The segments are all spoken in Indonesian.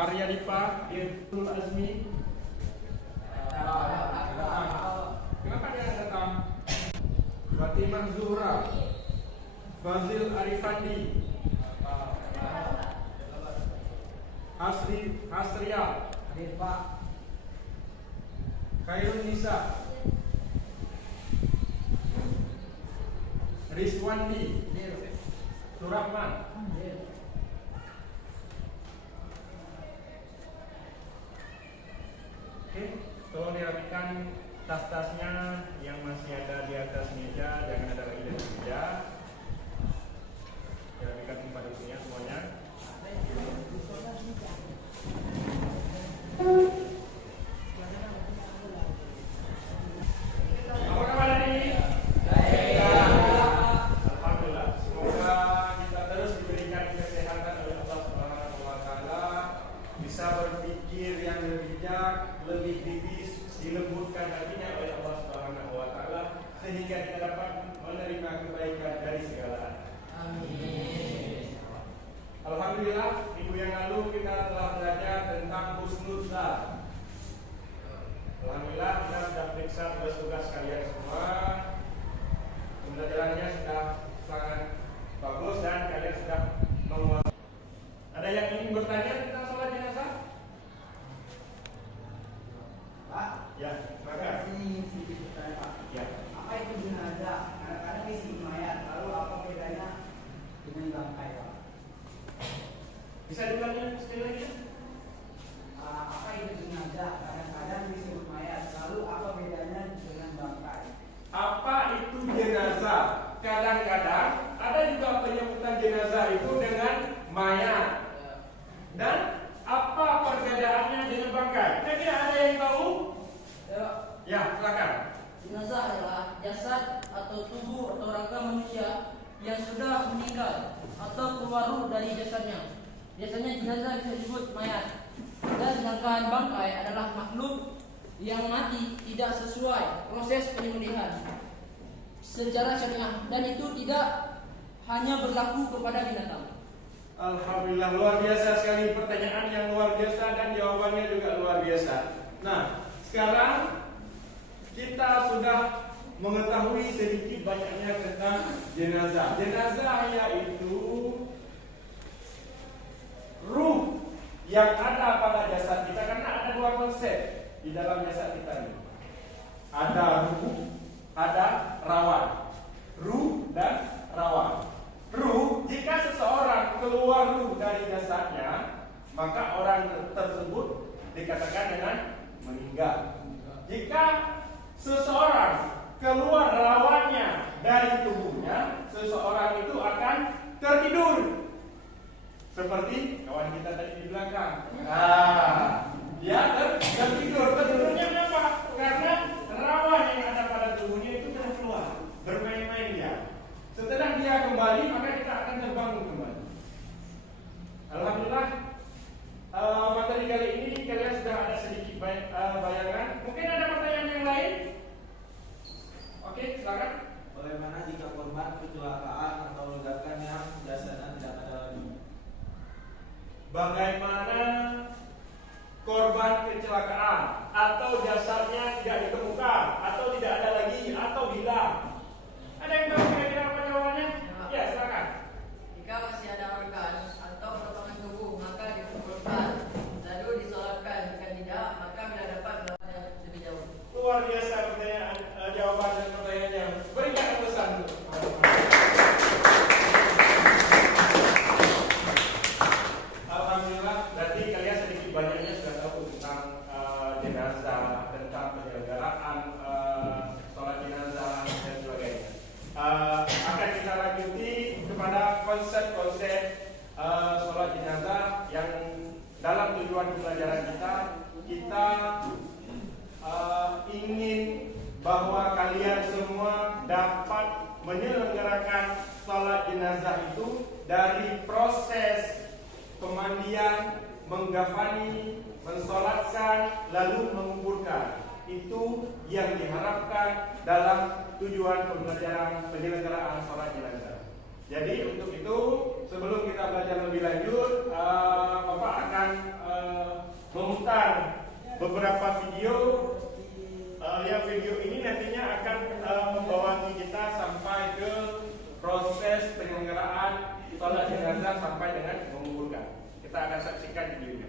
Arya Dipa, Irful Azmi. Kenapa dia datang? Fatimah Zuhra, Fazil Arifandi, Hasria, Khairun Nisa, Rizwandi, Surahman. Oke, tolong dirapikan tas-tasnya yang masih ada di atas meja, jangan ada lagi di atas meja. Dirapikan tempat duduknya semuanya. Apa kabar hari ini? Alhamdulillah. Semoga kita terus diberikan kesehatan oleh Allah Subhanahu wa taala, bisa berpikir yang lebih bijak, lebih kritis, dilembutkan hatinya oleh Allah Subhanahu wa taala sehingga kita dapat menerima kebaikan dari segala. Amin. Alhamdulillah, minggu yang lalu kita telah belajar tentang husnudzan. Alhamdulillah kita sudah periksa tugas-tugas kalian semua. Pembelajarannya sudah sangat bagus dan kalian sudah menguasai. Ada yang ingin bertanya tentang sholat jenazah? Pak, Ya, maka ini sedikit bertanya Pak. ya. Apa itu jenazah? Kadang-kadang isi mayat. Lalu apa bedanya dengan bangkai Pak? Bisa diulangi sekali lagi? Apa itu jenazah? Kadang-kadang disebut mayat. Lalu apa bedanya dengan bangkai? Apa itu jenazah? Kadang-kadang ada juga penyebutan jenazah itu dengan mayat. Dan apa perbedaannya dengan bangkai? Kira-kira ada yang tahu? Ya, silakan. Jenazah adalah jasad atau tubuh atau rangka manusia yang sudah meninggal atau keluar ruh dari jasadnya. Biasanya jenazah disebut mayat. Dan sedangkan bangkai adalah makhluk yang mati tidak sesuai proses penyembelihan secara syariah, dan itu tidak hanya berlaku kepada binatang. Alhamdulillah, luar biasa sekali, pertanyaan yang luar biasa dan jawabannya juga luar biasa. Nah, sekarang kita sudah mengetahui sedikit banyaknya tentang jenazah. Jenazah yaitu ruh yang ada pada jasad kita, karena ada dua konsep di dalam jasad kita ini. Ada ruh, ada rawan. Ruh dan rawan. Ruh, jika seseorang keluar ruh dari jasadnya, maka orang tersebut dikatakan dengan meninggal. Jika seseorang keluar rawannya dari tubuhnya, seseorang itu akan tertidur. Seperti kawan kita tadi di belakang. Dia tertidur. Tertidurnya kenapa? Karena rawan yang ada pada tubuhnya itu telah keluar, bermain-main dia. Setelah dia kembali, maka kita akan terbangun kembali. Alhamdulillah, materi kali ini kalian sudah ada sedikit bayangan. Mungkin ada pertanyaan yang lain? Oke, silakan. Bagaimana jika korban kecelakaan atau ledakan yang jasadnya tidak ada lagi? Bagaimana korban kecelakaan atau jasadnya tidak ditemukan atau tidak ada lagi atau hilang? Ada yang tahu kira-kira apa jawabannya? Ya, silakan. Jika masih ada organ atau potongan tubuh, maka dikumpulkan lalu disolatkan. Jika tidak, maka bila dapat melakukan lebih jauh. Luar biasa pertanyaan, jawaban dan pertanyaannya. Berikan pesan dulu. Alhamdulillah, berarti kalian sedikit banyaknya sudah tahu tentang jenazah, tentang penyelenggaraan sholat jenazah dan sebagainya. Akan kita lanjuti kepada konsep-konsep sholat jenazah yang dalam tujuan pembelajaran kita ingin bahwa kalian semua dapat menyelenggarakan sholat jenazah itu dari proses pemandian, menggafani, mensolatkan, lalu menguburkan. Itu yang diharapkan dalam tujuan pembelajaran penyelenggaraan sholat jenazah. Jadi untuk itu sebelum kita belajar lebih lanjut, Bapak akan beberapa video. Yang video ini nantinya akan membawa kita sampai ke proses penyelenggaraan sholat jenazah sampai dengan menguburkan. Kita akan saksikan videonya.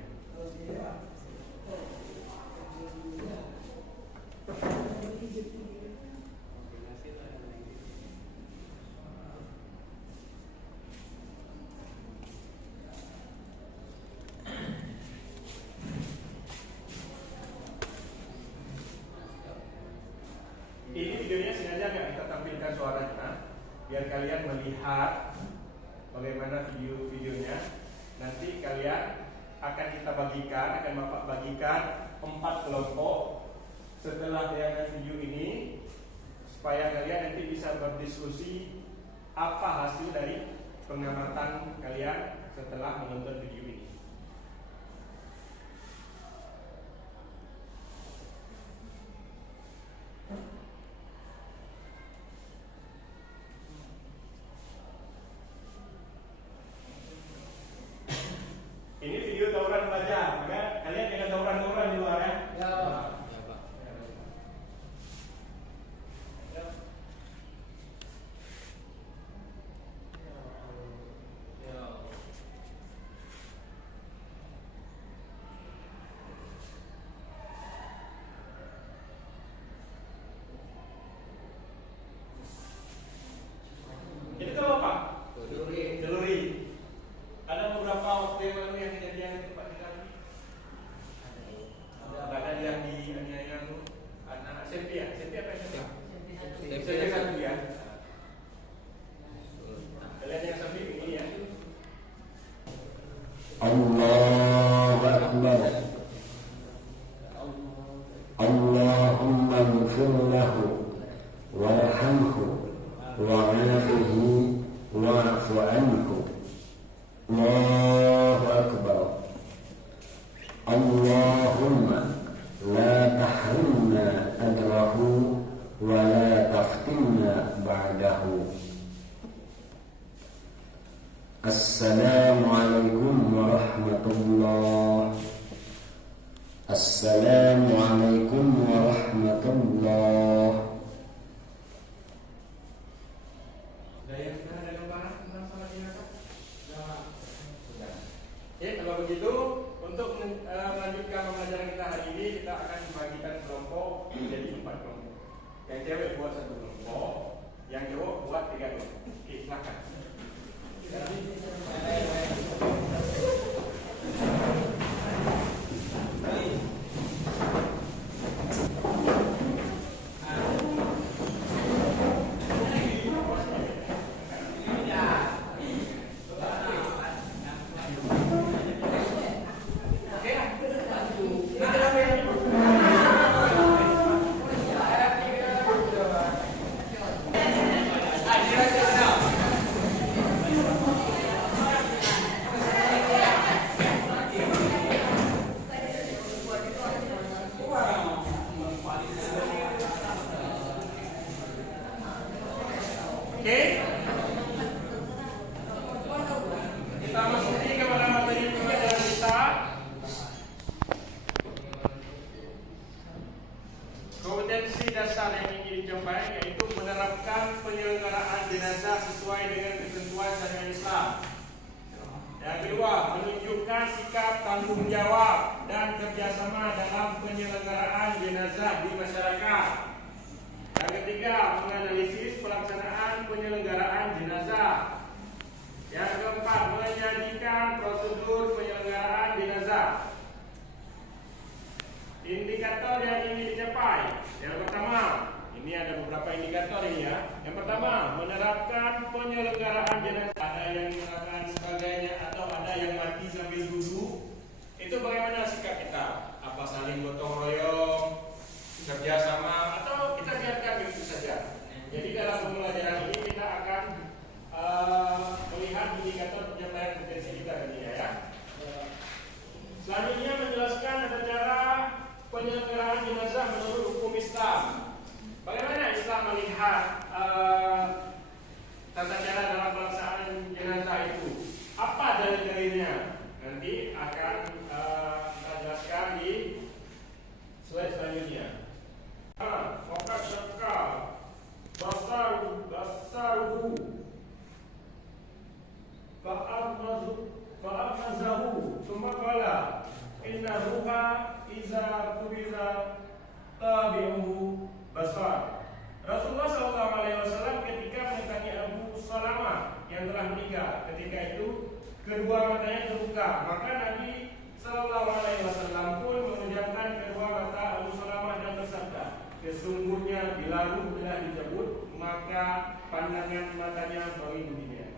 Ini videonya sengaja nggak kita tampilkan suaranya, biar kalian melihat bagaimana videonya. Nanti kalian akan kita bagikan, akan Bapak bagikan 4 kelompok setelah tayangan video ini, supaya kalian nanti bisa berdiskusi apa hasil dari pengamatan kalian setelah menonton video ini. Ini video tawuran pelajar, maka kalian jangan tawuran-tawuran di luar ya. Ya. Ini tuh apa? Deluri. Ada beberapa waktu yang lalu yang kejadian di tempat tinggal ini. Ada yang dianiaya tuh anak SMP ya? SMP apa SMP? SMP ya. Kalian yang samping ini ya. Allahu Akbar. Allahumma ighfir lahu warhamhu wa'afihi wa'fu anhu. Allahu Akbar. Allahumma la tahrimna ajrahu wa la taftinna ba'dahu. Assalamualaikum warahmatullahi. Assalamualaikum warahmatullahi. Daya sudah ada gambaran tentang sholat jenazah? Sudah. Oke, kalau begitu untuk melanjutkan pembelajaran kita hari ini, kita akan membagikan kelompok menjadi 4 kelompok. Yang cewek buat 1 kelompok, yang cowok buat 3 kelompok. Oke, silakan. Oke, kita masuki kepada materi pembelajaran kita. Kompetensi dasar yang ingin dicapai yaitu menerapkan penyelenggaraan jenazah sesuai dengan ketentuan syariat Islam. Yang kedua, menunjukkan sikap tanggung jawab dan kerjasama dalam penyelenggaraan jenazah di masyarakat. Yang ketiga, menganalisis pelaksanaan penyelenggaraan jenazah. Yang keempat, menyajikan prosedur penyelenggaraan jenazah. Indikator yang ingin dicapai. Yang pertama, ini ada beberapa indikator ini ya. Yang pertama, menerapkan penyelenggaraan jenazah. Ada yang menerapkan sebagainya atau ada yang mati sambil duduk. Itu bagaimana sikap kita? Apa saling gotong royong, kerjasama, atau kita biarkan begitu saja? Jadi dalam pembelajaran ini kita akan melihat indikator pencapaian potensi kita ini ya. Selanjutnya menjelaskan tata cara penyelenggaraan jenazah menurut hukum Islam. Bagaimana Islam melihat tata cara dalam pelaksanaan jenazah itu? Apa dalil-dalilnya? Nanti akan kita jelaskan di inna ruha iza kubiza tabi'uhu basar. Rasulullah SAW ketika mendatangi Abu Salamah yang telah meninggal, ketika itu kedua matanya terbuka, maka Nabi SAW pun memejamkan kedua mata Abu Salamah dan bersabda, sesungguhnya bila ruh telah dicabut, maka pandangan matanya bagi dunia.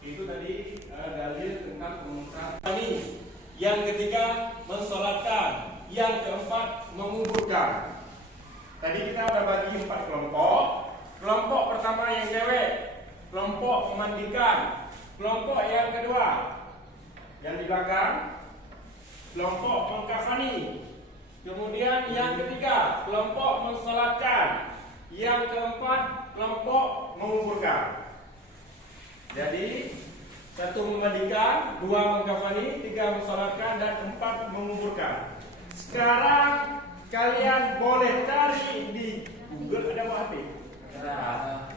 Itu tadi dalil tentang pengungkap ini. Yang ketiga mensolatkan, yang keempat menguburkan. Tadi kita udah bagi 4 kelompok. Kelompok pertama yang cewek, kelompok memandikan. Kelompok yang kedua yang di belakang, kelompok mengkafani. Kemudian yang ketiga kelompok mensolatkan. Yang keempat kelompok menguburkan. Jadi 1 memandikan, 2 mengkafani, 3 mensolatkan, dan 4 menguburkan. Sekarang kalian boleh cari di Google, ada apa?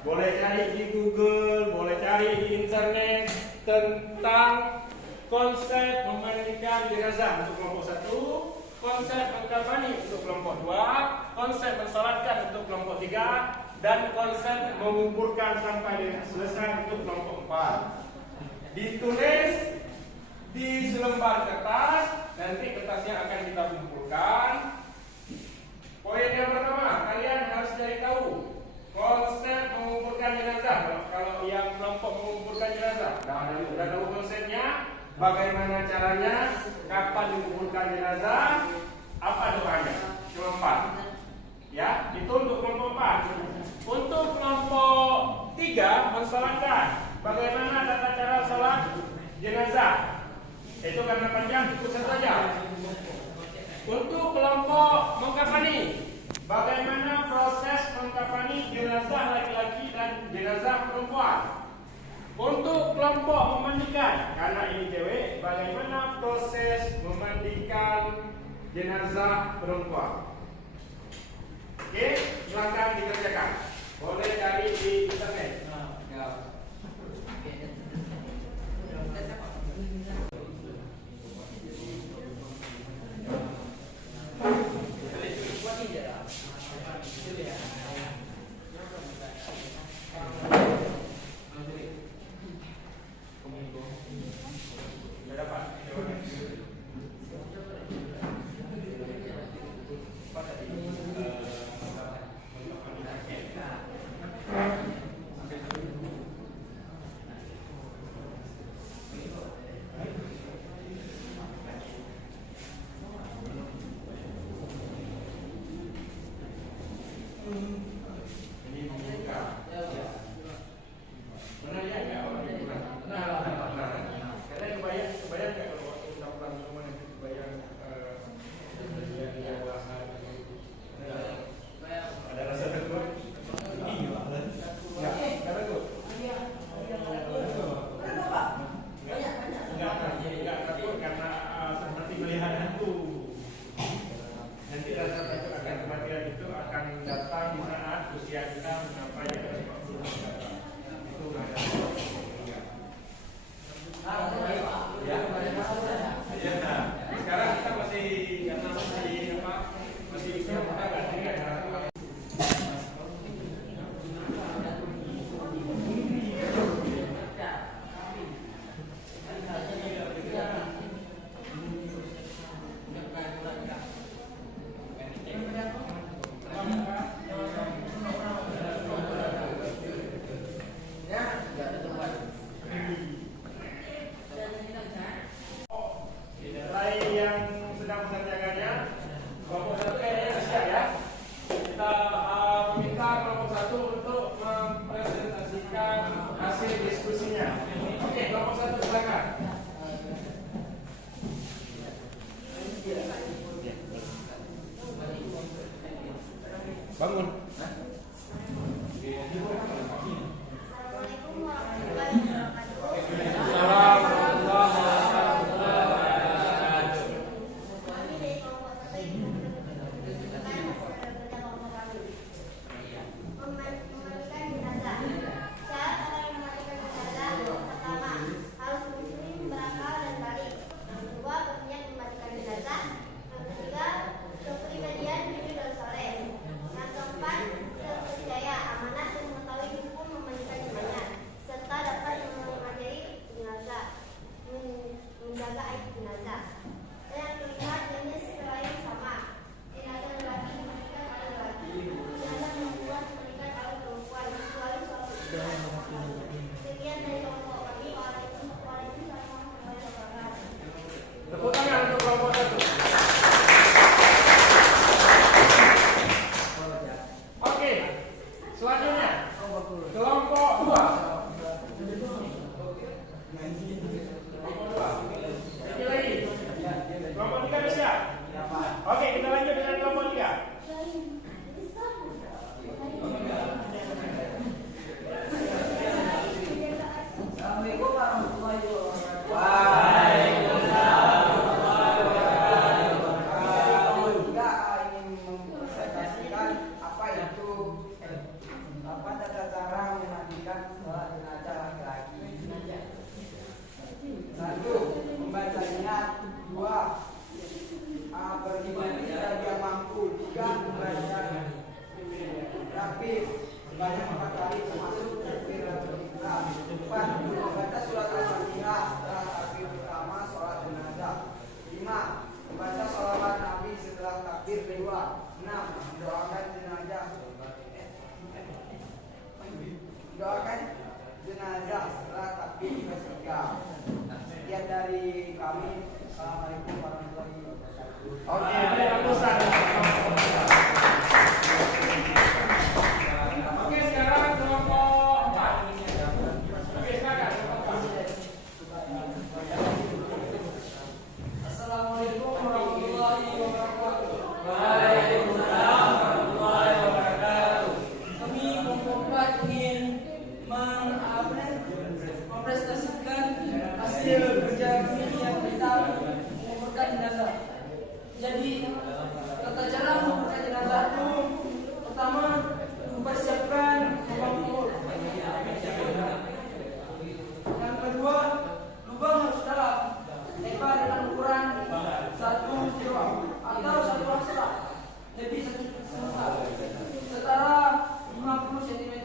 Boleh cari di Google, boleh cari di internet tentang konsep memandikan jenazah untuk kelompok 1, konsep mengkafani untuk kelompok 2, konsep mensolatkan untuk kelompok 3, dan konsep menguburkan sampai selesai untuk kelompok 4. Ditulis di selembar kertas, nanti kertasnya akan kita kumpulkan. Poin yang pertama, kalian harus cari tahu konsep menguburkan jenazah. Kalau yang kelompok menguburkan jenazah, udah tahu konsepnya, bagaimana caranya, kapan menguburkan jenazah, apa doanya. Kelompok 4. Ya, itu untuk kelompok 4. Untuk kelompok 3 mensolatkan. Bagaimana tata cara sholat jenazah? Itu karena panjang, ikut saja. Untuk kelompok mengkafani, bagaimana proses mengkafani jenazah laki-laki dan jenazah perempuan? Untuk kelompok memandikan, karena ini cewek, bagaimana proses memandikan jenazah perempuan? Oke, silakan dikerjakan. Boleh cari di internet. Tepuk tangan untuk kelompok satu. Oke, selanjutnya kelompok dua. Sedikit lagi. Kelompok tiga sudah siap? Oke, kita lanjut dengan kelompok tiga. Assalamualaikum warahmatullahi wabarakatuh. Juga ingin mempresentasikan apa itu tata cara memandikan sholat jenazah laki-laki. Satu, membaca niat. Dua, beribadah jika dia mampu. Tiga, membaca rapid sebanyak 4 kali termasuk takbir dan berikrar. 4, membaca surat Al-Fatihah setelah takbir pertama sholat jenazah. 5, membaca sholawat Nabi setelah takbir kedua. 6, mendoakan jenazah setelah takbir ketiga. Sekian dari kami. Assalamualaikum warahmatullahi wabarakatuh. Oke, baik, Pak Ustaz. Oke, sekarang kelompok 4. Oke, silakan kelompok 4. Assalamualaikum warahmatullahi wabarakatuh. Waalaikumsalam warahmatullahi wabarakatuh. Kami kelompok 4 ingin mempresentasikan hasil kerja kami yang kita menguburkan jenazah. Jadi tata cara menguburkan jenazah itu pertama mempersiapkan lubang kubur. Yang kedua, lubang harus dalam, lebar dengan ukuran 1 jeruan atau 1 hasta, lebih 1 setara 50 cm.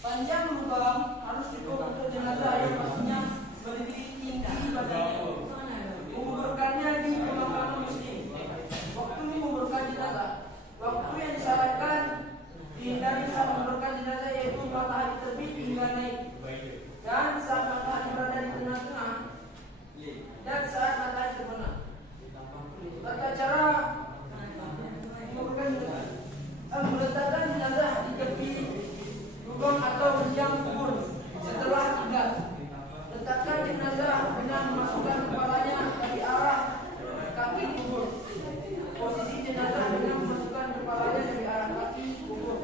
Panjang lubang harus cukup untuk jenazah yang pastinya berdiri tinggi badannya. Menguburkannya di pemakaman muslim. Waktu menguburkan jenazah, waktu yang disarankan dihindari saat menguburkan jenazah yaitu matahari terbit hingga naik, dan saat matahari berada di tengah-tengah, dan saat matahari terbenam. Tata cara menguburkan jenazah: meletakkan jenazah di tepi lubang atau mendiam kubur. Setelah tinggal, letakkan jenazah dengan memasukkan kepalanya dari arah kaki kubur. Posisi jenazah dengan memasukkan kepalanya dari arah kaki kubur.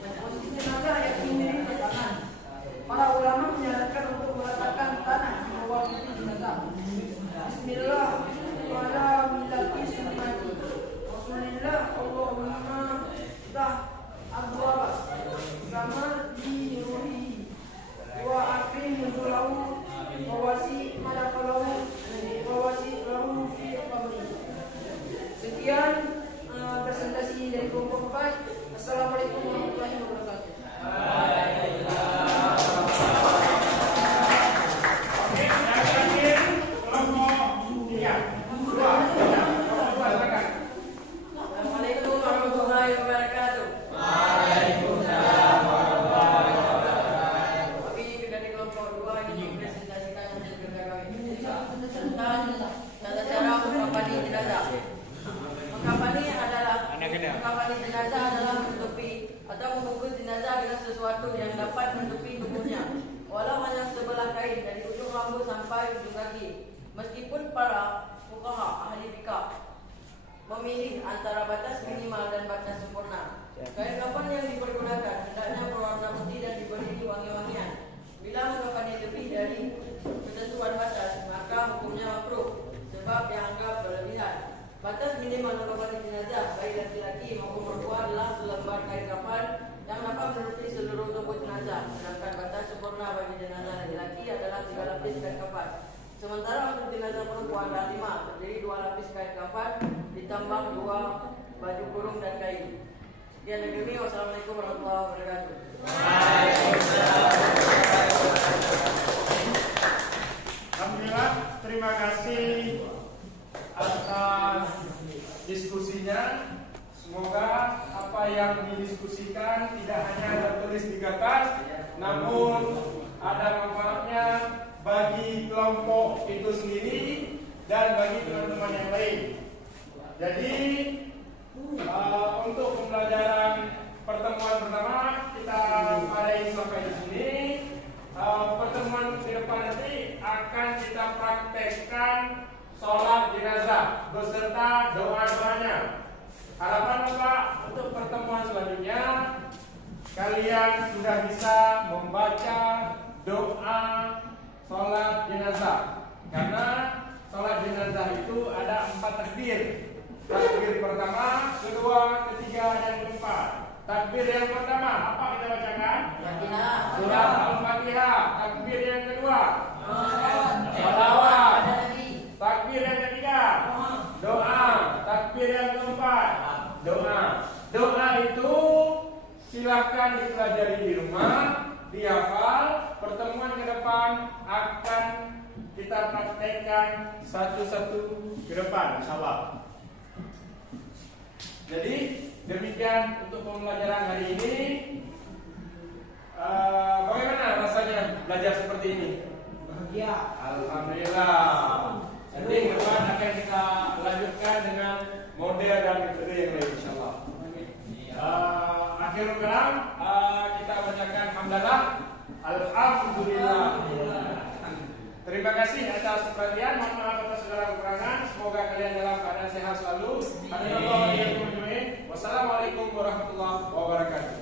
Posisi jenazah yang miring ke kanan. Para ulama menyarankan untuk meletakkan tanah di bawah pipi jenazah. Bismillah wala millati sunnati. Rasulillah Allahumma dah abwaba sama di ruhi wa akrim nuzulahu wa wasi madakalahu wa wasi lahu fi qabri. Sekian presentasi dari kelompok 4. Assalamualaikum warahmatullahi wabarakatuh. Oke, yang terakhir kelompok 3. Silakan. Assalamualaikum warahmatullahi wabarakatuh. Kami dari kelompok 2 ingin mempresentasikan hasil kerja kami tentang tata cara mengkafani jenazah. Mengkafani jenazah adalah menutupi atau membungkus jenazah dengan sesuatu yang dapat menutupi tubuhnya, walau hanya sebelah kain dari ujung rambut sampai ujung kaki. Meskipun para fuqaha ahli fikih memilih antara batas minimal dan batas sempurna, kain kafan yang dipergunakan hendaknya berwarna putih dan diberi wangi-wangian. Bila mengkafani lebih dari ketentuan batas, maka hukumnya makruh sebab dianggap berlebihan. Batas minimal mengkafani jenazah baik laki-laki maupun perempuan adalah selembar kain kafan yang dapat menutupi seluruh tubuh jenazah. Sedangkan batas sempurna bagi jenazah laki-laki adalah 3 lapis kain kafan. Sementara untuk jenazah perempuan ada 5, terdiri 2 lapis kain kafan ditambah 2 baju kurung dan kain. Sekian dari kami. Wassalamualaikum warahmatullahi wabarakatuh. Alhamdulillah, terima kasih atas diskusinya. Semoga apa yang didiskusikan tidak hanya tertulis di kertas, namun ada manfaatnya bagi kelompok itu sendiri dan bagi teman-teman yang lain. Jadi untuk pembelajaran pertemuan pertama kita adain sampai di sini. Pertemuan di depan nanti akan kita praktekkan sholat jenazah beserta doa-doanya. Harapan Bapak untuk pertemuan selanjutnya kalian sudah bisa membaca doa sholat jenazah, karena sholat jenazah itu ada 4 takbir. Takbir pertama, kedua, ketiga, dan keempat. Takbir yang pertama apa kita bacakan? Surah Al-Fatihah. Takbir yang kedua, salawat. Takbir yang ketiga, doa. Takbir yang keempat, doa. Doa itu silakan dipelajari di rumah, dihafal. Pertemuan ke depan akan kita praktekkan satu-satu ke depan, insyaallah. Jadi demikian untuk pembelajaran hari ini. Bagaimana rasanya belajar seperti ini? Bahagia. Alhamdulillah. Nanti ke depan akan kita lanjutkan dengan model dan metode yang lain, insyaallah. Akhirul kalam, kita bacakan hamdalah. Alhamdulillah. Terima kasih atas perhatian. Mohon maaf atas segala kekurangan. Semoga kalian dalam keadaan sehat selalu. Wassalamualaikum warahmatullahi wabarakatuh.